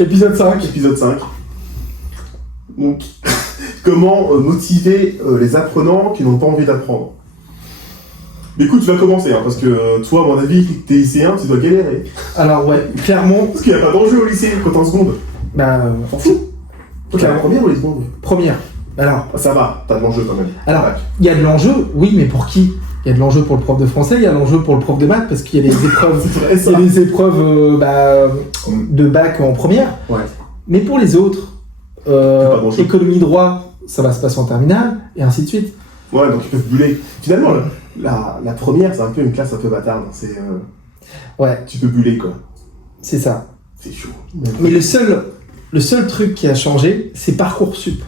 Épisode 5. Épisode 5. Donc, comment motiver les apprenants qui n'ont pas envie d'apprendre. Mais écoute, tu vas commencer, parce que toi, à mon avis, t'es lycéen, tu dois galérer. Alors ouais, clairement... Parce qu'il n'y a pas d'enjeu au lycée quand t'es en seconde. Bah, T'en fous. Toi, t'es en première ou les secondes? Première. Alors, ça va, t'as de l'enjeu quand même. Alors, il y a de l'enjeu, oui, mais pour qui? Il y a de l'enjeu pour le prof de français, il y a de l'enjeu pour le prof de maths, parce qu'il y a les épreuves, il y a les épreuves de bac en première. Ouais. Mais pour les autres, économie droit, ça va se passer en terminale, et ainsi de suite. Ouais, donc ils peuvent buller. Finalement, la première, c'est un peu une classe un peu bâtarde. C'est, ouais. Tu peux buller, quoi. C'est ça. C'est chaud. Mais le seul truc qui a changé, c'est Parcoursup.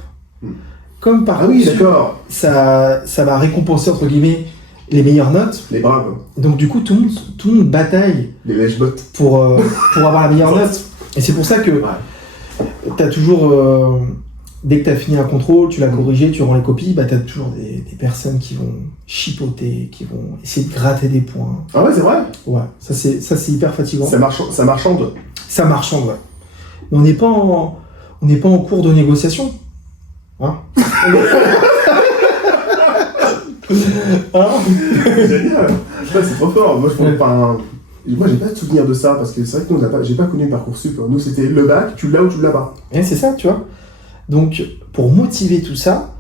Comme Parcoursup, oui, d'accord. Ça va récompenser, entre guillemets, les meilleures notes. Les braves. Donc du coup, tout le monde bataille. Les lèche-bottes. Pour avoir la meilleure note. Et c'est pour ça que t'as toujours... dès que t'as fini un contrôle, tu l'as corrigé, tu rends les copies, t'as toujours des personnes qui vont chipoter, qui vont essayer de gratter des points. Ah ouais, c'est vrai? Ouais, ça c'est hyper fatigant. Ça marchande. Ça marchande, ouais. Mais on n'est pas en cours de négociation. Hein? Génial. C'est trop fort. Moi, moi, j'ai pas de souvenir de ça, parce que c'est vrai que nous, j'ai pas connu Parcoursup. Nous, c'était le bac, tu l'as ou tu l'as pas. Et c'est ça, tu vois. Donc, pour motiver tout ça,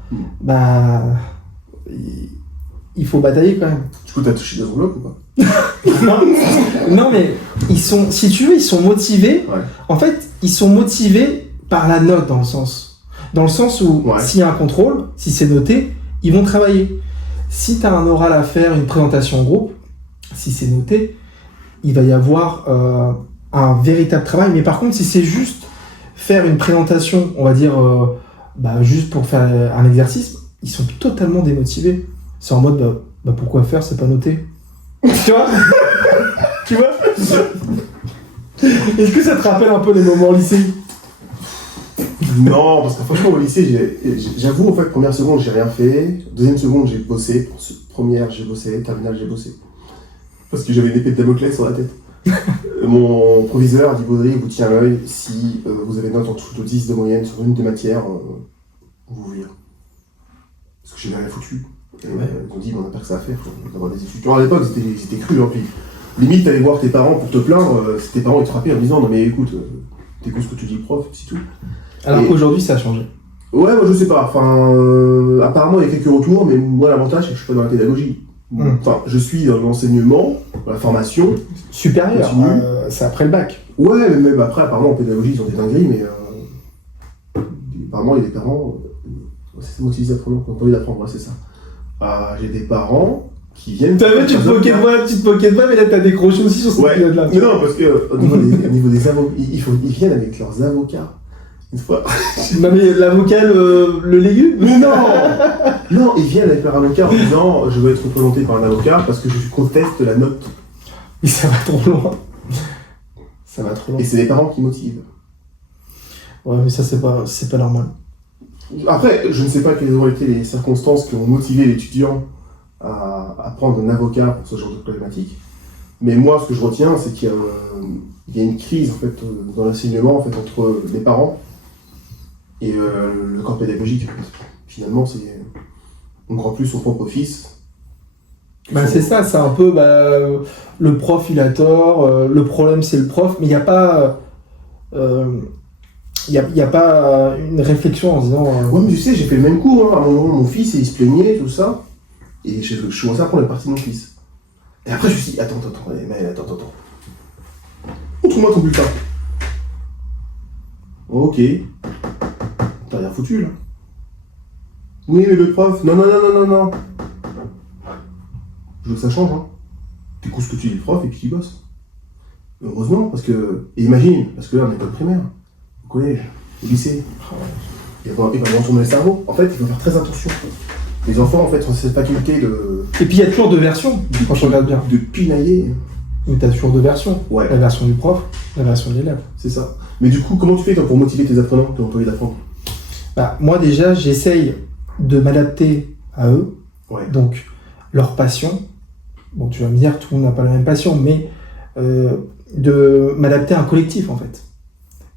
il faut batailler quand même. Du coup, t'as touché des enveloppes ou pas? non, mais si tu veux, ils sont motivés. Ouais. En fait, ils sont motivés par la note, dans le sens où, s'il y a un contrôle, si c'est noté, ils vont travailler. Si tu as un oral à faire, une présentation en groupe, si c'est noté, il va y avoir un véritable travail. Mais par contre, si c'est juste faire une présentation, on va dire, juste pour faire un exercice, ils sont totalement démotivés. C'est en mode, pourquoi faire, c'est pas noté. Tu vois? Tu vois? Est-ce que ça te rappelle un peu les moments au lycée? Non, parce que franchement, au lycée, j'avoue, en fait, première seconde, j'ai rien fait. Deuxième seconde, j'ai bossé. Première, j'ai bossé. Terminale, j'ai bossé. Parce que j'avais une épée de Damoclès sur la tête. Mon proviseur dit Baudry vous tient à l'œil, si vous avez une note en dessous de 10 de moyenne sur une des matières, on vous vire. Parce que j'avais rien foutu. Et, ils ont dit on n'a pas que ça à faire, d'avoir des étudiants. À l'époque, ils étaient crus, puis limite t'allais voir tes parents pour te plaindre, si tes parents ils te frappaient en disant non mais écoute, t'écoutes ce que tu dis le prof, c'est tout. Alors qu'aujourd'hui ça a changé. Ouais, moi je sais pas, apparemment il y a quelques retours, mais moi l'avantage c'est que je suis pas dans la pédagogie. Enfin, je suis dans l'enseignement, dans la formation. Supérieure, c'est après le bac. Ouais, mais même après, apparemment, en pédagogie, ils ont des dingueries, mais apparemment, il y a des parents. C'est motivé les apprenants, qui ont envie d'apprendre, c'est ça. J'ai des parents qui viennent. T'as vu, tu te moquais de moi, mais là, t'as décroché aussi sur ce épisode-là. Mais non, parce qu'au niveau des avocats, ils viennent avec leurs avocats. Une fois. Non mais l'avocat, le légume? Mais non. Non, ils viennent avec leur avocat en disant je veux être représenté par un avocat parce que je conteste la note. Mais ça va trop loin. Ça va trop loin. Et c'est les parents qui motivent. Ouais, mais ça c'est pas normal. Après, je ne sais pas quelles ont été les circonstances qui ont motivé l'étudiant à prendre un avocat pour ce genre de problématique. Mais moi, ce que je retiens, c'est qu'il y a une crise en fait dans l'enseignement en fait entre les parents et le corps pédagogique. Finalement, on ne croit plus son propre fils. C'est ça, c'est un peu le prof il a tort, le problème c'est le prof, mais il n'y a pas une réflexion en se disant. Ouais, mais tu sais, j'ai fait le même cours. À un moment, mon fils il se plaignait, tout ça, et je commençais à prendre la partie de mon fils. Et après, je me suis dit attends. Montre-moi ton bulletin. Ok. T'as rien foutu là. Oui, mais le prof. Non. Je veux que ça change, hein. T'écoutes ce que tu dis le prof et puis tu bosses. Heureusement, parce que. Et imagine, parce que là, on est école primaire, au collège, au lycée. Il va tourner le cerveau. En fait, il faut faire très attention. Les enfants, en fait, ont cette faculté de. Et puis il y a toujours deux versions, quand je regarde bien. De pinailler. Mais t'as toujours deux versions. Ouais. La version du prof, la version de l'élève. C'est ça. Mais du coup, comment tu fais toi, pour motiver tes apprenants qui ont envie d'apprendre? Moi déjà, j'essaye de m'adapter à eux. Ouais. Donc, leur passion. Bon, tu vas me dire, tout le monde n'a pas la même passion, mais de m'adapter à un collectif en fait.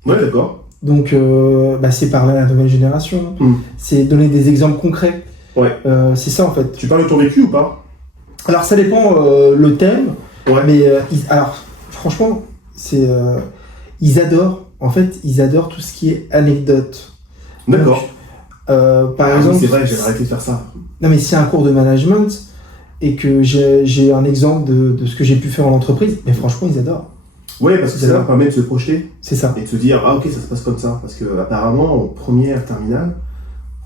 Ouais, d'accord. Donc, c'est parler à la nouvelle génération, c'est donner des exemples concrets. Ouais. C'est ça en fait. Tu parles de ton vécu ou pas? Alors ça dépend le thème, mais alors franchement, ils adorent tout ce qui est anecdote. D'accord. Donc, par exemple, c'est vrai, j'ai arrêté de faire ça. Non mais c'est un cours de management et que j'ai un exemple de ce que j'ai pu faire en entreprise, mais franchement ils adorent. Ouais, parce que ça leur permet de se projeter. C'est ça. Et de se dire, ah ok, ça se passe comme ça. Parce que apparemment, en première terminale,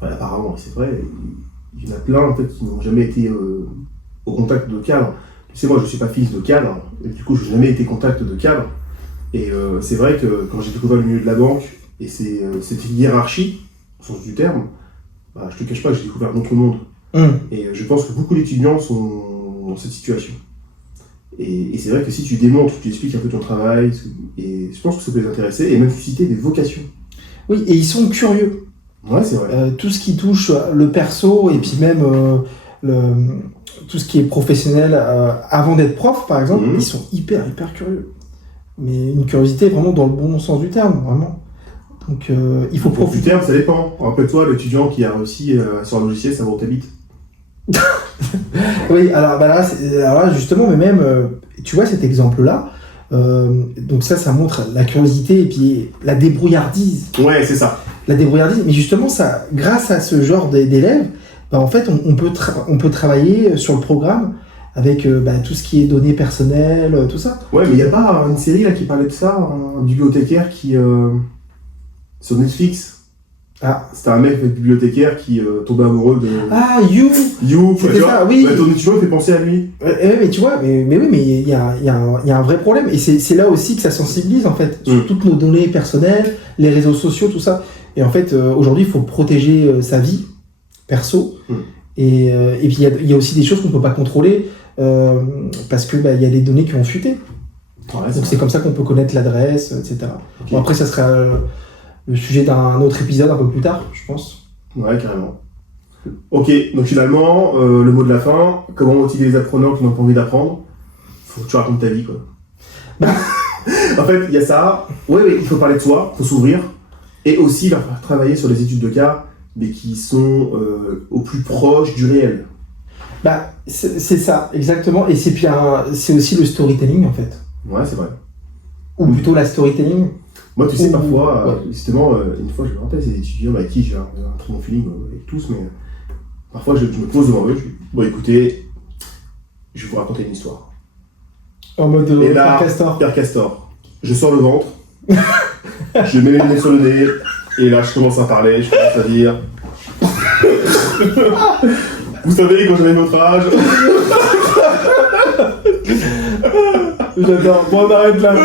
apparemment, c'est vrai, il y en a plein en fait qui n'ont jamais été au contact de cadre. Tu sais, moi je suis pas fils de cadre, et du coup je n'ai jamais été contact de cadre. Et c'est vrai que quand j'ai découvert le milieu de la banque et cette hiérarchie, au sens du terme, je te cache pas que j'ai découvert un autre monde. Et je pense que beaucoup d'étudiants sont dans cette situation. Et c'est vrai que si tu démontres, tu expliques un peu ton travail, et je pense que ça peut les intéresser, et même susciter des vocations. Oui, et ils sont curieux. Ouais, c'est vrai. Tout ce qui touche le perso, et puis même tout ce qui est professionnel, avant d'être prof, par exemple, ils sont hyper curieux. Mais une curiosité vraiment dans le bon sens du terme, vraiment. Donc il faut profiter. Du terme, ça dépend. Rappelle-toi, l'étudiant qui a réussi sur un logiciel, ça vaut ta bite. Oui, alors là, justement, mais même, tu vois cet exemple-là, donc ça montre la curiosité et puis la débrouillardise. Ouais, c'est ça. La débrouillardise, mais justement, ça, grâce à ce genre d'élèves, en fait, on peut travailler sur le programme avec tout ce qui est données personnelles, tout ça. Ouais, mais il n'y a pas une série là qui parlait de ça, un bibliothécaire qui, sur Netflix. C'était un mec bibliothécaire qui tombait amoureux de... Ah, You, c'était ça, oui. Ton étudiant fait penser à lui. Mais tu vois, mais oui, mais il y a un vrai problème. Et c'est là aussi que ça sensibilise, en fait, sur toutes nos données personnelles, les réseaux sociaux, tout ça. Et en fait, aujourd'hui, il faut protéger sa vie perso. Et puis, il y a aussi des choses qu'on ne peut pas contrôler parce que y a des données qui ont fuité. Ouais, donc, c'est comme ça qu'on peut connaître l'adresse, etc. Okay. Bon, après, ça sera... le sujet d'un autre épisode un peu plus tard, je pense. Ouais, carrément. Ok, donc finalement, le mot de la fin, comment motiver les apprenants qui n'ont pas envie d'apprendre? Faut que tu racontes ta vie, quoi. En fait, il y a ça. Oui, il faut parler de soi, il faut s'ouvrir. Et aussi leur faire travailler sur les études de cas, mais qui sont au plus proche du réel. C'est ça, exactement. Et c'est aussi le storytelling, en fait. Ouais, c'est vrai. Ou plutôt la storytelling. Moi, tu sais, parfois, justement, une fois, je me rappelle, c'est des étudiants avec qui j'ai un très bon feeling avec tous, mais parfois, je me pose devant eux, je dis, bon, écoutez, je vais vous raconter une histoire. En mode Père Castor. Père Castor. Je sors le ventre, je mets les lunettes sur le nez, et là, je commence à parler, je commence à dire... Vous savez, quand j'avais votre âge... J'adore, bon, on arrête là.